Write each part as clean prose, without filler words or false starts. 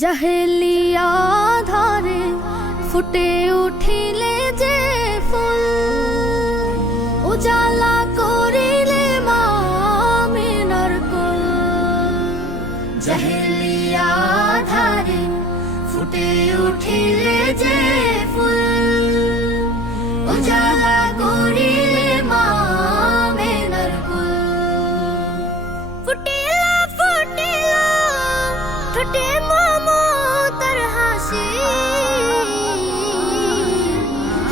জাহেলিয়া ধারে ফুটে উঠিলে যে ফুল, উজালা করিলে মা আমিনার কুল। জাহেলিয়া ধারে ফুটে উঠিলে যে ফুল, উজালা করিলে মা আমিনার কুল। ফুটিলা ফুটিলা ঠোঁটে মমতার হাসি,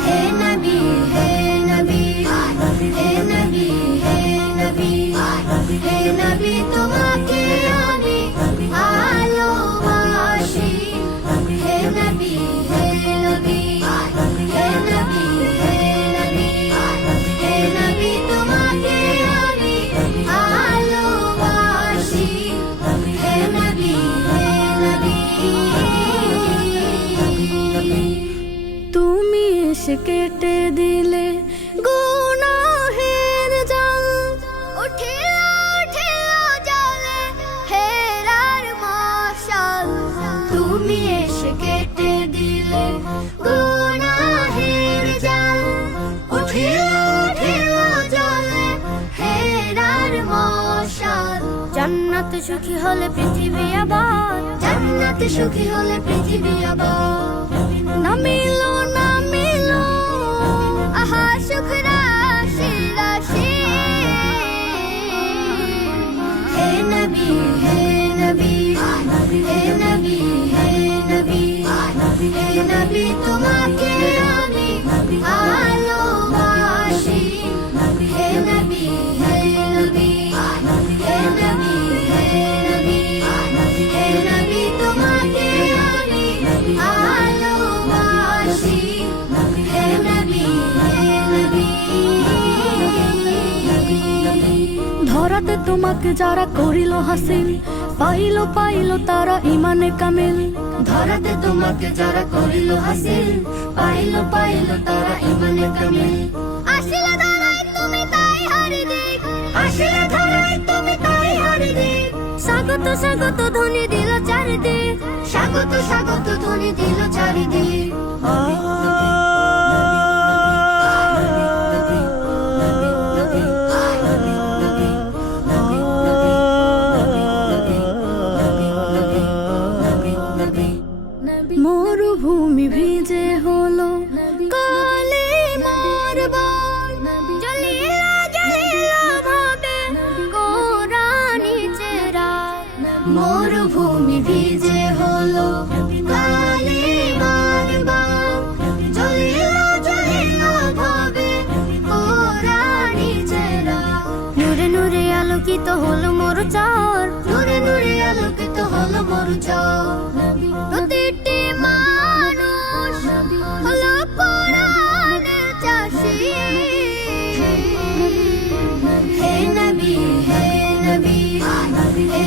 হে নবী হে নবী হে নবী হে নবী হে নবী, তোমাকে আমি ভালোবাসি। হে নবী হে নবী হে নবী হে নবী হে নবী, তোমাকে আমি ভালোবাসি। হে নবী হে নবী। তুমি এসে কেটে দিলে গুনাহের জাল, উঠিলা উঠিলা জ্বলে হেরার মশাল। তুমি এসে কেটে দিলে গুনাহের জাল, উঠিলা উঠিলা জ্বলে হেরার মশাল। জান্নাত সুখী হলে পৃথিবী আবার, জান্নাত সুখী হলে পৃথিবী আবার। নামিলো নামিলো আহা সুখ রাশি রাশি, হে নবী হে নবী হে নবী হে নবী হে নবী, তোমাকে আমি ভালোবাসি। হে নবী হে নবী হে নবী হে নবী হে নবী, তোমাকে আমি ভালোবাসি। হে নবী হে নবী। ধরাতে তোমাকে যারা করিল হাসিল, পাইল পাইল তারা ইমানে কামিল। ধরাতে তোমাকে যারা করিল হাসিল, পাইল পাইল তারা ইমানে কামিল। আসিলে ধরায় তুমি তাই হারি দিক, আসিলে ধরায় তুমি তাই হারি দিক। স্বাগত স্বাগত ধ্বনি দিল চারিদিক, স্বাগত স্বাগত ধ্বনি দিল চারিদিক। মরুভূমি ভিজে হলো কালিমার বান, জ্বলিলা জ্বলিলা ভাবে কোরআনি চেরা। মরুভূমি ভিজে হলো কালিমার বান, জ্বলিলা জ্বলিলা ভাবে কোরআনি চেরা। নূরে নূরে আলোকিত হলো মরুচর, নূরে নূরে আলোকিত হলো মরুচর। প্রতিটি মানুষ হলো কোরআনের চাষী। হে নবী হে নবী হে